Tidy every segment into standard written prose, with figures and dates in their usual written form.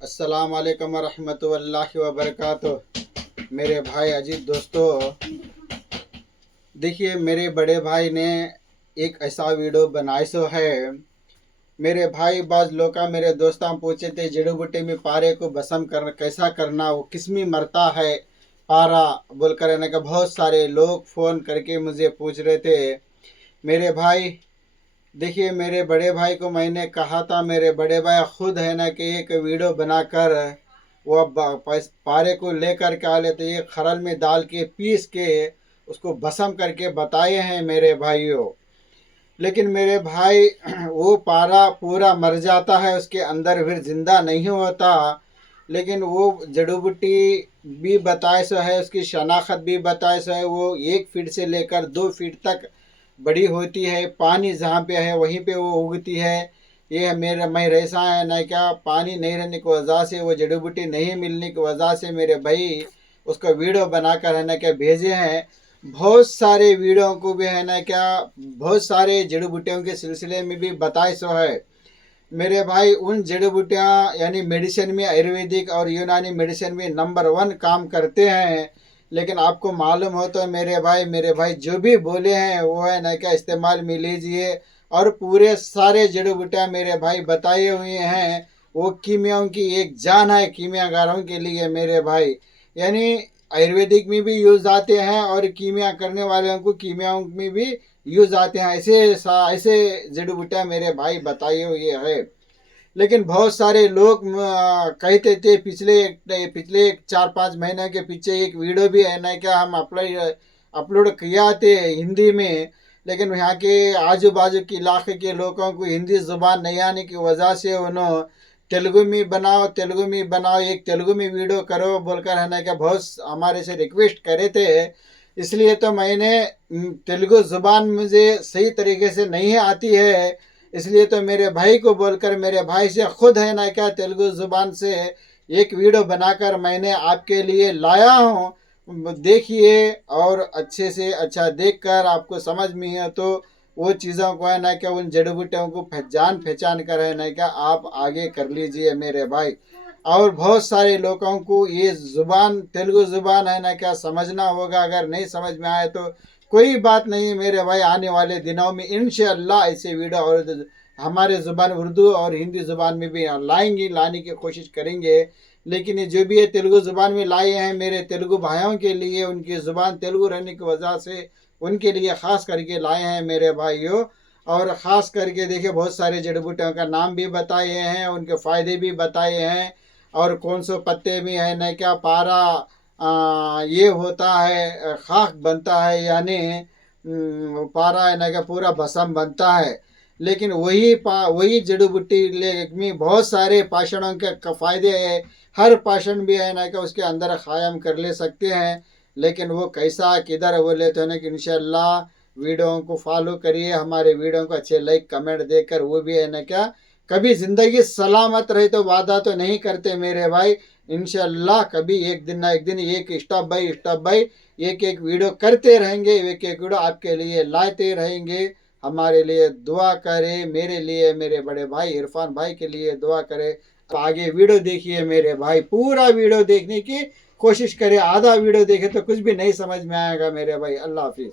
अस्सलाम वालेकुम रहमतुल्लाहि व बरकातुहू। मेरे भाई अजीज दोस्तों, देखिए मेरे बड़े भाई ने एक ऐसा वीडियो बनाई सो है। मेरे भाई बाज लोग का मेरे दोस्तां पूछे थे जड़ी बूटी में पारे को भस्म कर कैसा करना, वो किसमें मरता है पारा बोलकर है ना कि बहुत सारे लोग फ़ोन करके मुझे पूछ रहे थे। मेरे भाई देखिए, मेरे बड़े भाई को मैंने कहा था, मेरे बड़े भाई खुद है ना कि एक वीडियो बनाकर वो अब पारे को लेकर के आ लेते, ये खरल में डाल के पीस के उसको भस्म करके बताए हैं मेरे भाइयों। लेकिन मेरे भाई वो पारा पूरा मर जाता है, उसके अंदर फिर जिंदा नहीं होता। लेकिन वो जड़ी बूटी भी बताए सो है, उसकी शनाख्त भी बताए सो है। वो 1 फीट से लेकर 2 फीट तक बड़ी होती है, पानी जहाँ पे है वहीं पे वो उगती है। ये मेरा मैं ऐसा है ना क्या, पानी नहीं रहने की वजह से, वो जड़ी बूटी नहीं मिलने की वजह से मेरे भाई उसका वीडियो बनाकर है ना क्या भेजे हैं। बहुत सारे वीडियो को भी है ना क्या, बहुत सारे जड़ी बूटियों के सिलसिले में भी बताए सो है मेरे भाई। उन जड़ी बूटियाँ यानी मेडिसिन में आयुर्वेदिक और यूनानी मेडिसिन में नंबर 1 काम करते हैं। लेकिन आपको मालूम हो तो मेरे भाई जो भी बोले हैं वो है ना क्या इस्तेमाल में लीजिए। और पूरे सारे जड़ी बूटियाँ मेरे भाई बताए हुए हैं, वो कीमियाओं की एक जान है कीमियागारों के लिए मेरे भाई। यानी आयुर्वेदिक में भी यूज आते हैं और कीमिया करने वालों को कीमियाओं में भी यूज आते हैं। ऐसे जड़ी बूटियाँ मेरे भाई बताए हुए है। लेकिन बहुत सारे लोग कहते थे, पिछले 4-5 महीने के पीछे एक वीडियो भी है ना क्या, हम अपलोड किया थे हिंदी में। लेकिन यहाँ के आजू बाजू के इलाके के लोगों को हिंदी ज़ुबान नहीं आने की वजह से उन्होंने तेलुगु में बनाओ, एक तेलुगु में वीडियो करो बोलकर है ना क्या बहुत हमारे से रिक्वेस्ट करे थे। इसलिए तो मैंने तेलुगु ज़ुबान मुझे सही तरीके से नहीं आती है, इसलिए तो मेरे भाई को बोलकर मेरे भाई से खुद है ना क्या तेलुगु ज़ुबान से एक वीडियो बनाकर मैंने आपके लिए लाया हूँ। देखिए और अच्छे से अच्छा देखकर आपको समझ में है तो वो चीज़ों को है ना क्या, उन जड़ी बूटियों को पहचान कर है ना क्या आप आगे कर लीजिए मेरे भाई। और बहुत सारे लोगों को ये ज़ुबान तेलुगु ज़ुबान है ना क्या समझना होगा। अगर नहीं समझ में आए तो कोई बात नहीं मेरे भाई, आने वाले दिनों में इंशाअल्लाह ऐसे वीडियो और हमारे ज़ुबान उर्दू और हिंदी ज़ुबान में भी लाने की कोशिश करेंगे। लेकिन ये जो भी है तेलुगु ज़ुबान में लाए हैं मेरे तेलुगु भाइयों के लिए, उनकी ज़ुबान तेलुगु रहने की वजह से उनके लिए ख़ास करके लाए हैं मेरे भाइयों। और ख़ास करके देखिए बहुत सारे जड़ी बूटियों का नाम भी बताए हैं, उनके फ़ायदे भी बताए हैं। और कौन से पत्ते में है ना क्या पारा ये होता है, खाक बनता है, यानी पारा है ना क्या पूरा भस्म बनता है। लेकिन वही जड़ी बूटी में बहुत सारे पाषाणों के फायदे है। हर पाषाण भी है ना कि उसके अंदर कायम कर ले सकते हैं। लेकिन वो कैसा किधर बोले तो ना कि इंशाल्लाह वीडियो को फॉलो करिए, हमारे वीडियो को अच्छे लाइक कमेंट देकर वो भी है ना क्या कभी ज़िंदगी सलामत रहे तो वादा तो नहीं करते मेरे भाई। इंशाल्लाह कभी एक दिन ना एक दिन एक स्टेप बाय एक एक वीडियो करते रहेंगे, एक एक वीडियो आपके लिए लाते रहेंगे। हमारे लिए दुआ करें, मेरे लिए मेरे बड़े भाई इरफान भाई के लिए दुआ करें। तो आगे वीडियो देखिए मेरे भाई, पूरा वीडियो देखने की कोशिश करें, आधा वीडियो देखे तो कुछ भी नहीं समझ में आएगा मेरे भाई। अल्लाह हाफिज़।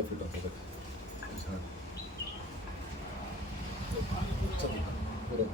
तो फिट होता है पूरा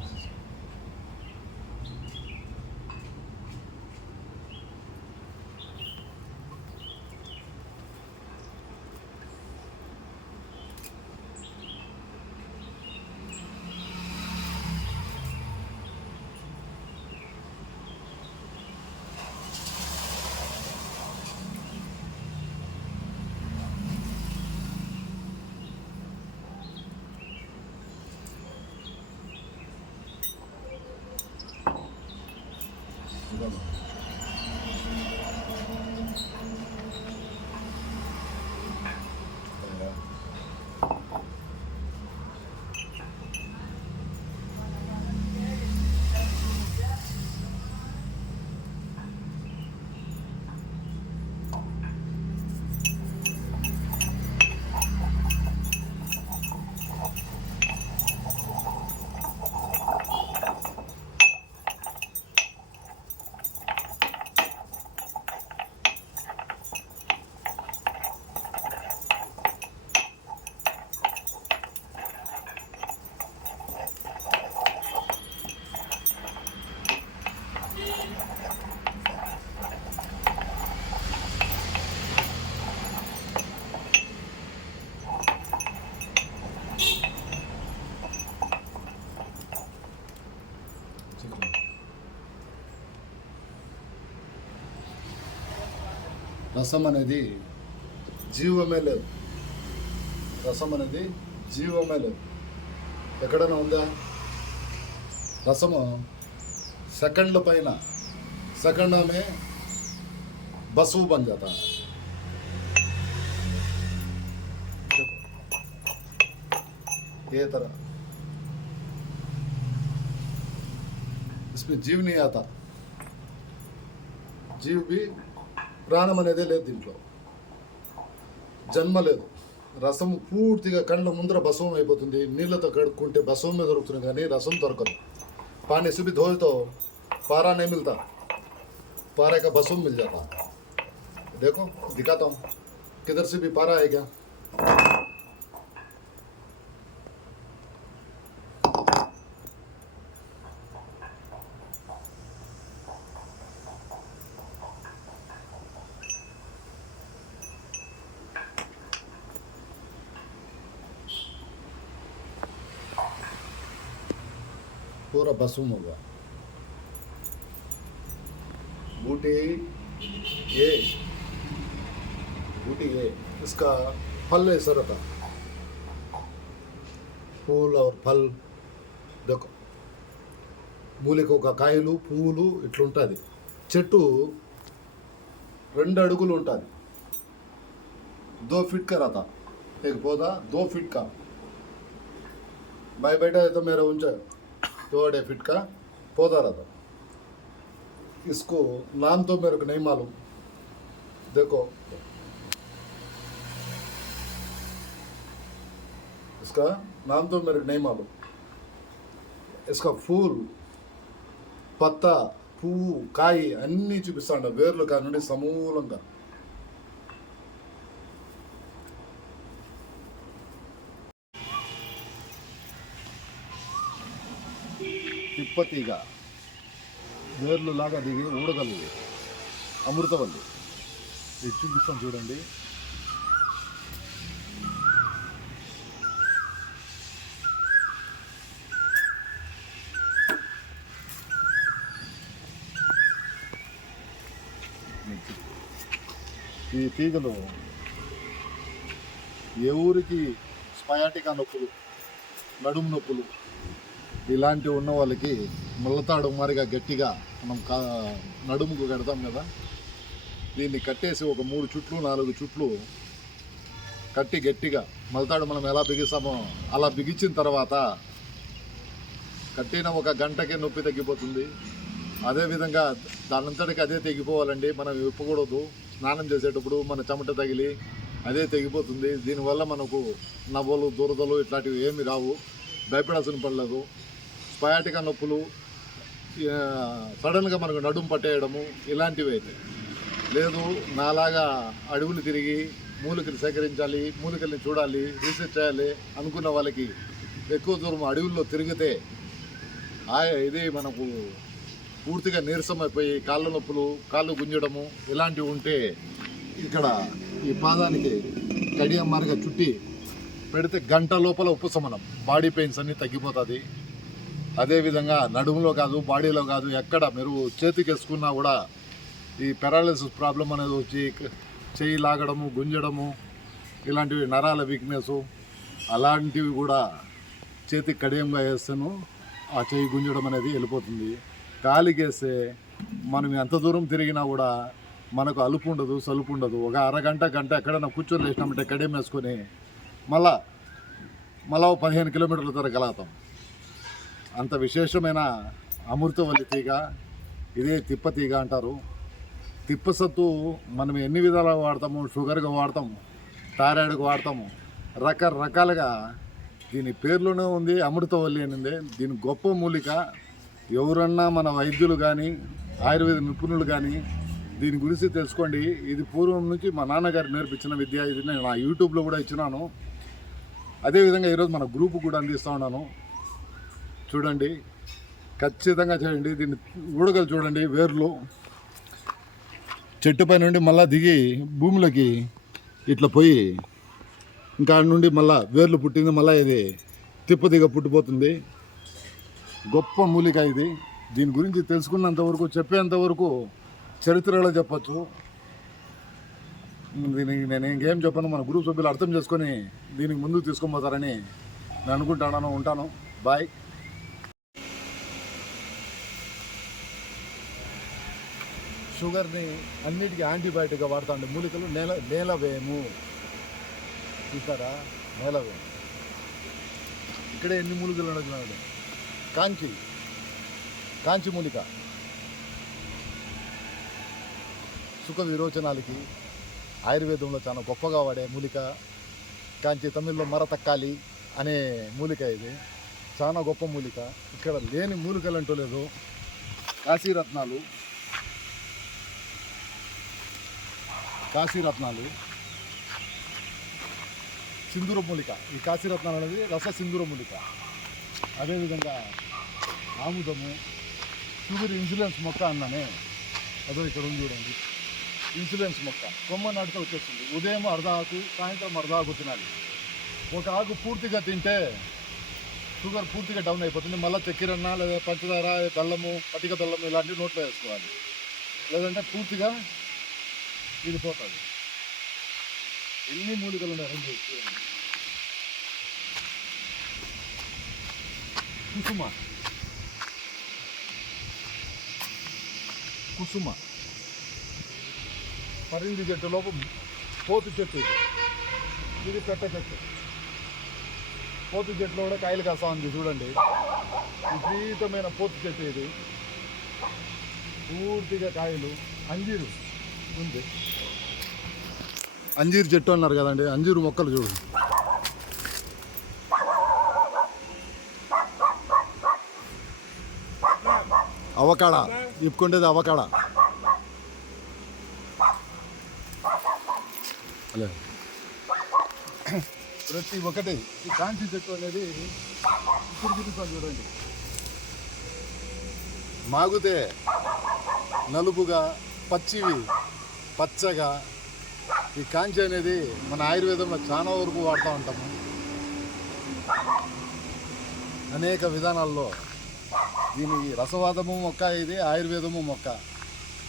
రసం అనేది జీవమే లేదు. రసం అనేది జీవమే లేదు. ఎక్కడైనా ఉందా? రసము सेकंड పైన सेकंड में बसु बन जाता है. ये तरह इसमें जीव नहीं आता. जीव भी ప్రాణం అనేది లేదు దీంట్లో, జన్మ లేదు. రసం పూర్తిగా కళ్ళ ముందర బసవం అయిపోతుంది. నీళ్ళతో కడుక్కుంటే బసవమే దొరుకుతుంది కానీ రసం దొరకదు. पानी से भी धोए तो पारा नहीं मिलता, पारा का बसव मिल जाता. देखो दिखाता हूँ किधर से भी पारा है क्या. पूरा बसूम होगा. बूटी ये इसका फल ऐसा रहता. फूल और फल देखो, మూలికొక కాయలు పువ్వులు ఇట్లుంటుంది. చెట్టు 2 అడుగులు ఉంటుంది. 2 फीट का रहता एक पौधा, 2 फीट का. भाई बैठा है तो मेरा ऊंचा 2 फीट का पौधा रहता. इसको नाम तो मेरे को नहीं मालूम. देखो इसका नाम तो मेरे को नहीं मालूम. इसका फूल పత్తా పువ్వు కాయ అన్నీ చూపిస్తాడు. వేర్లు కానుండి సమూలంగా. తిప్పతీగ వేర్లు లాగా దిగి ఊడగలిగి అమృతవల్లి. ఇది చూపిస్తాను చూడండి. ఈ తీగలు ఎవరికి స్పయాటికా నొప్పులు, నడుము నొప్పులు ఇలాంటివి ఉన్న వాళ్ళకి ముళ్ళతాడు మారిగా గట్టిగా మనం నడుముకు కడతాం కదా, దీన్ని కట్టేసి ఒక 3 చుట్లు 4 చుట్లు కట్టి గట్టిగా మొలతాడు మనం ఎలా బిగిస్తామో అలా బిగించిన తర్వాత కట్టిన 1 గంటకే నొప్పి తగ్గిపోతుంది. అదేవిధంగా దానంతటికి అదే తెగిపోవాలండి. మనం విప్పకూడదు. స్నానం చేసేటప్పుడు మన చెమట తగిలి అదే తెగిపోతుంది. దీనివల్ల మనకు నవ్వలు దురదలు ఇట్లాంటివి ఏమి రావు. భయపడాల్సిన పడలేదు. స్పయాటికా నొప్పులు, సడన్గా మనకు నడుము పట్టేయడము ఇలాంటివి అయితే లేదు. నాలాగా అడుగులు తిరిగి మూలికలు సేకరించాలి, మూలికల్ని చూడాలి, రీసెర్చ్ చేయాలి అనుకున్న వాళ్ళకి ఎక్కువ దూరం అడవుల్లో తిరిగితే ఇది మనకు పూర్తిగా నీరసం అయిపోయి కాళ్ళ నొప్పులు, కాళ్ళు గుంజడము ఇలాంటివి ఉంటే ఇక్కడ ఈ పాదానికి కడియం మారిగా చుట్టి పెడితే గంట లోపల ఉపశమనం, బాడీ పెయిన్స్ అన్నీ తగ్గిపోతుంది. అదేవిధంగా నడుములో కాదు, బాడీలో కాదు, ఎక్కడ మీరు చేతికి వేసుకున్నా కూడా ఈ పెరాలిసిస్ ప్రాబ్లం అనేది వచ్చి చెయ్యి లాగడము, గుంజడము ఇలాంటివి, నరాల వీక్నెస్ అలాంటివి కూడా చేతికి కడియంగా వేస్తాను ఆ చెయ్యి గుంజడం అనేది వెళ్ళిపోతుంది. కాలికి వేస్తే మనం ఎంత దూరం తిరిగినా కూడా మనకు అలుపు ఉండదు, సలుపు ఉండదు. ఒక అరగంట గంట ఎక్కడైనా కూర్చొని లేచినామంటే కడియం వేసుకొని మళ్ళా 15 కిలోమీటర్ల తిరగలుగుతాం. అంత విశేషమైన అమృతవల్లి తీగ ఇదే తిప్పతీగ అంటారు. తిప్పసత్తు మనం ఎన్ని విధాలుగా వాడతాము, షుగర్గా వాడతాము, థైరాయిడ్గా వాడతాము, రకరకాలుగా దీని పేర్లోనే ఉంది అమృతవల్లి అని. దీని గొప్ప మూలిక. ఎవరన్నా మన వైద్యులు కానీ ఆయుర్వేద నిపుణులు కానీ దీని గురించి తెలుసుకోండి. ఇది పూర్వం నుంచి మా నాన్నగారు నేర్పించిన విద్య. ఇది నేను నా యూట్యూబ్లో కూడా ఇచ్చినాను. అదేవిధంగా ఈరోజు మన గ్రూప్ కూడా అందిస్తూ ఉన్నాను. చూడండి, ఖచ్చితంగా చేయండి. దీన్ని ఊడగలు చూడండి, వేర్లు చెట్టుపై నుండి మళ్ళీ దిగి భూమిలోకి ఇట్లా పోయి ఇంకా నుండి మళ్ళీ వేర్లు పుట్టింది, మళ్ళీ ఇది తిప్పదిగ పుట్టిపోతుంది. గొప్ప మూలిక ఇది. దీని గురించి తెలుసుకున్నంతవరకు, చెప్పేంతవరకు చరిత్రలో చెప్పచ్చు. దీనికి నేను ఇంకేం చెప్పను. మన గ్రూప్ సభ్యులు అర్థం చేసుకొని దీనికి ముందుకు తీసుకొని పోతారని నేను అనుకుంటాను. ఉంటాను. బాయ్. షుగర్ని అన్నిటికీ యాంటీబయాటిక్గా వాడుతాండి మూలికలు. నేలవేము చూసారా, నేలవేము. ఇక్కడే ఎన్ని మూలికలు అడుగుతున్నాడు. కాంచి మూలిక సుఖ విరోచనాలకి ఆయుర్వేదంలో చాలా గొప్పగా వాడే మూలిక. కాంచి, తమిళ్లో మరతక్కాలి అనే మూలిక. ఇది చాలా గొప్ప మూలిక. ఇక్కడ లేని మూలికలు అంటూ లేదు. కాశీరత్నాలు, సింధూర మూలిక. ఈ కాశీరత్నాలు అనేది రస సింధూర మూలిక. అదేవిధంగా ఆముదము, షుగర్ ఇన్సులెన్స్ మొక్క అన్నానే, అదో ఇక్కడ ఉంది చూడండి. ఇన్సులెన్స్ మొక్క కొమ్మ నాటితో వచ్చేస్తుంది. ఉదయం అర్ధ ఆకు, సాయంత్రం అర్ధ ఆకు తినాలి. ఒక ఆకు పూర్తిగా తింటే షుగర్ పూర్తిగా డౌన్ అయిపోతుంది. మళ్ళీ చక్కెరన్న లేదా పంచదార, బెల్లము, పటిక బెల్లము ఇలాంటివి నోట్లో వేసుకోవాలి. లేదంటే పూర్తిగా ఇది పోతుంది. ఎన్ని మూలికలు ఉన్నాయండి. కుసుమ పరింది చెట్టు లోపల పోతు చెట్టు. ఇది పెట్ట చెట్టు. పోతు చెట్టులో కూడా కాయలు కాస్తా ఉంది చూడండి. విపరీతమైన పోతు చెట్టు ఇది. పూర్తిగా కాయలు. అంజీరు ఉంది. అంజీరు చెట్టు అన్నారు కదండి, అంజీరు మొక్కలు చూడండి. అవకాడ ఇప్పుకుంటేది అవకాడ. అలే ప్రతి ఒక్కటి. ఈ కాంచి చెట్టు అనేది ఇప్పుడు తిరుగుతాం చూడండి. మాగితే నలుపుగా, పచ్చివి పచ్చగా. ఈ కాంచి అనేది మన ఆయుర్వేదంలో చాలా వరకు వాడుతూ ఉంటాము. అనేక విధానాల్లో. దీనికి రసవాదము మొక్క, ఇది ఆయుర్వేదము మొక్క.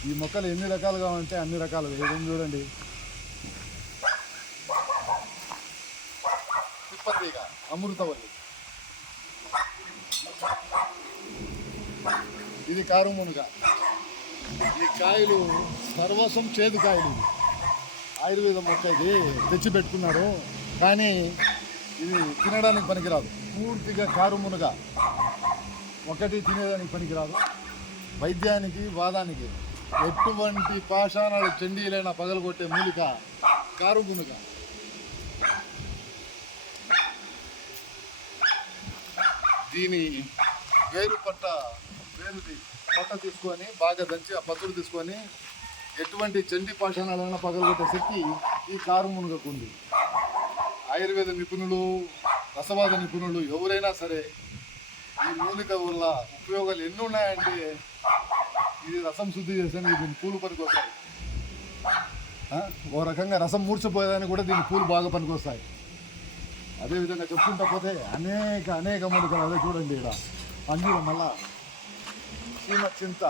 ఈ మొక్కలు ఎన్ని రకాలుగా ఉంటే అన్ని రకాలుగా. ఏదేం చూడండి. తిప్పతీగ, అమృతవల్లి. ఇది కారుమునుగ. ఈ కాయలు సర్వస్వం చేదు కాయలు. ఇది ఆయుర్వేదం మొక్క. ఇది తెచ్చి పెట్టుకున్నారు కానీ ఇది తినడానికి పనికిరాదు. పూర్తిగా కారుమునుగ ఒకటి తినేదానికి పనికిరాదు. వైద్యానికి, వాదానికి ఎటువంటి పాషాణాలు చండీలైన పగలగొట్టే మూలిక కారుమునుగ. దీని వేరుది పట్ట తీసుకొని బాగా దంచి ఆ పత్తులు తీసుకొని ఎటువంటి చండి పాషాణాలైనా పగలగొట్టే శక్తి ఈ కారు మునగకుంది. ఆయుర్వేద నిపుణులు, రసవాద నిపుణులు ఎవరైనా సరే ఈ మూలిక వల్ల ఉపయోగాలు ఎన్ని ఉన్నాయంటే ఇది రసం శుద్ధి చేసేందుకు దీని పూలు పనికొస్తాయి. ఓ రకంగా రసం మూర్చిపోయేదానికి కూడా దీని పూలు బాగా పనికొస్తాయి. అదేవిధంగా చెప్పుకుంటా పోతే అనేక మూలికలు. అదే చూడండి ఇక్కడ అంజూరం, మళ్ళా చీమ చింత,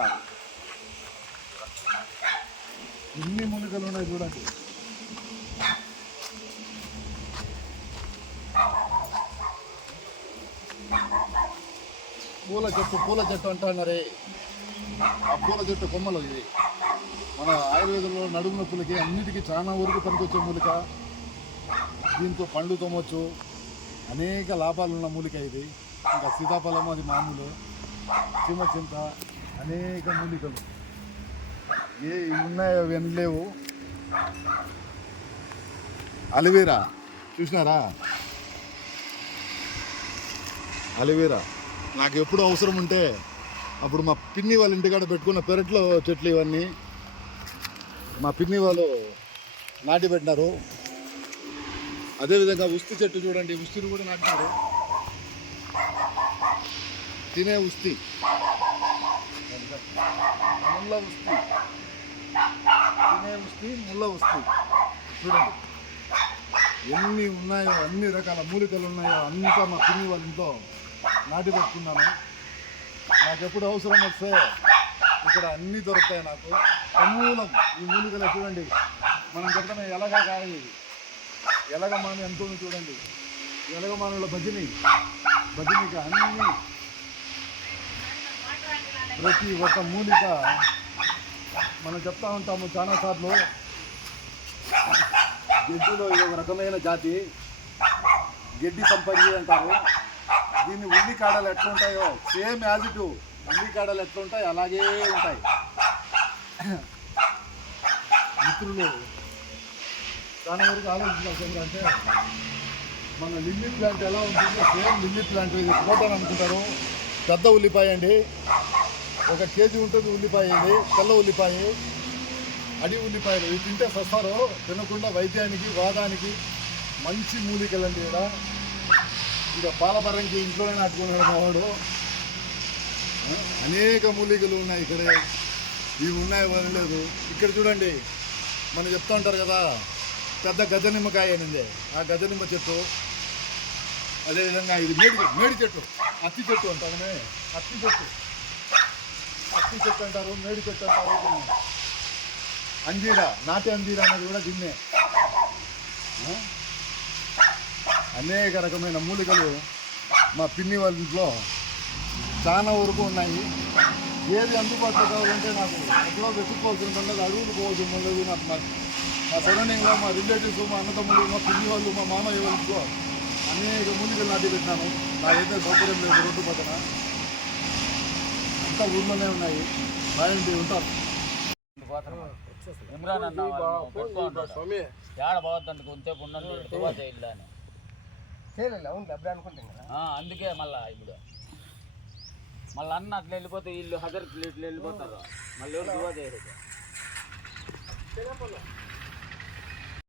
ఎన్ని మూలికలు ఉన్నాయి చూడండి. పూల చెట్టు అంటున్నారే, ఆ పూల చెట్టు కొమ్మలు ఇవి. మన ఆయుర్వేదంలో నడుము నొప్పులకి అన్నిటికీ చాలా వరకు పనికొచ్చే మూలిక. దీంతో పండ్లు తోమొచ్చు, అనేక లాభాలు ఉన్న మూలిక ఇది. ఇంకా సీతాఫలం అది మామూలు, చీమ చింత, అనేక మూలికలు ఏ ఉన్నాయో వినలేవు. అలోవెరా చూసినారా? అలోవెరా నాకు ఎప్పుడు అవసరం ఉంటే అప్పుడు మా పిన్ని వాళ్ళ ఇంటికాడ పెట్టుకున్న పెరట్లో చెట్లు ఇవన్నీ మా పిన్ని వాళ్ళు నాటి పెట్టినారు. అదేవిధంగా ఉస్తి చెట్టు చూడండి, ఉస్తిని కూడా నాటినారు. తినే ఉస్తి, ముళ్ళ ఉస్తి, తినే ఉస్తి, ముళ్ళ ఉస్తి చూడండి ఎన్ని ఉన్నాయో, అన్ని రకాల మూలికలు ఉన్నాయో అంతా మా పిన్ని వాళ్ళ ఇంట్లో నాటి పెట్టుకున్నాను. నాకు ఎప్పుడు అవసరం వస్తే ఇక్కడ అన్నీ దొరుకుతాయి నాకు. సమూలం ఈ మూలికలు చూడండి. మనం చెప్తానే ఎలగకాయ, ఎలగమాను ఎంత ఉంది చూడండి. ఎలగమానుల భజనిక అన్నీ, ప్రతి ఒక్క మూలిక మనం చెప్తా ఉంటాము చాలాసార్లు. గడ్డిలో ఇది ఒక రకమైన జాతి, గడ్డి సంపంగి అంటారు. దీన్ని ఉల్లి కాడలు ఎట్లా ఉంటాయో సేమ్ యాజ్ ఇట్ ఉల్లి కాడలు ఎట్లా ఉంటాయి అలాగే ఉంటాయి. మిత్రులు చాలా వరకు ఆలోచించాల్సింది అంటే మన లిల్లీ ప్లాంట్ ఎలా ఉంటుందో సేమ్ లిల్లీ ప్లాంట్ ఇది పోతాను అనుకుంటారు. పెద్ద ఉల్లిపాయ అండి, 1 కేజీ ఉంటుంది ఉల్లిపాయ. ఇది తెల్ల ఉల్లిపాయ, అడి ఉల్లిపాయలు. ఇవి తింటే సస్తారు, తినకుండా వైద్యానికి వాదానికి మంచి మూలికలండి. ఇక్కడ ఇంకా పాలపరంకి ఇంట్లోనే నాటుకున్నాడు మావాడు. అనేక మూలికలు ఉన్నాయి ఇక్కడే, ఇవి ఉన్నాయి వదలలేదు. ఇక్కడ చూడండి, మనం చెప్తా ఉంటారు కదా పెద్ద గజ నిమ్మకాయ అనింది, ఆ గజ నిమ్మ చెట్టు. అదేవిధంగా ఇది మేడి చెట్టు, అత్తి చెట్టు అంటామే. అత్తి చెట్టు అంటారు, మేడి చెట్టు అంటారు. అంజీరా, నాటి అంజీరా అనేది కూడా దీన్నే. అనేక రకమైన మూలికలు మా పిన్ని వాళ్ళ ఇంట్లో చాలా వరకు ఉన్నాయి. ఏది అందుబాటులో కావాలంటే నాకు ఎక్కడో వెతుక్కోవాల్సి ఉండదు, అడుగులు పోవాల్సి ఉండదు. నాకు మా సరౌండింగ్లో మా రిలేటివ్స్, మా అన్నతమ్ములు, మా పిన్ని వాళ్ళు, మా మామయ్య వాళ్ళతో అనేక మూలికలు నాటి పెట్టినాను. నాకైతే సౌకర్యం లేదు రోడ్డు పక్కన, అంతా ఊళ్ళోనే ఉన్నాయి. బాగుంది ఉంటారు. ఇమ్రాన్ అన్న స్వామి ఏడ పోవద్దంటే కొంతసేపు ఉండండి దువా చేయాలి అని అందుకే మళ్ళా ఇప్పుడు మళ్ళీ అన్న అట్లా వెళ్ళిపోతే వీళ్ళు హజరత్లు ఇట్లా వెళ్ళిపోతారు, మళ్ళీ ఎవరు దువా చేయరు.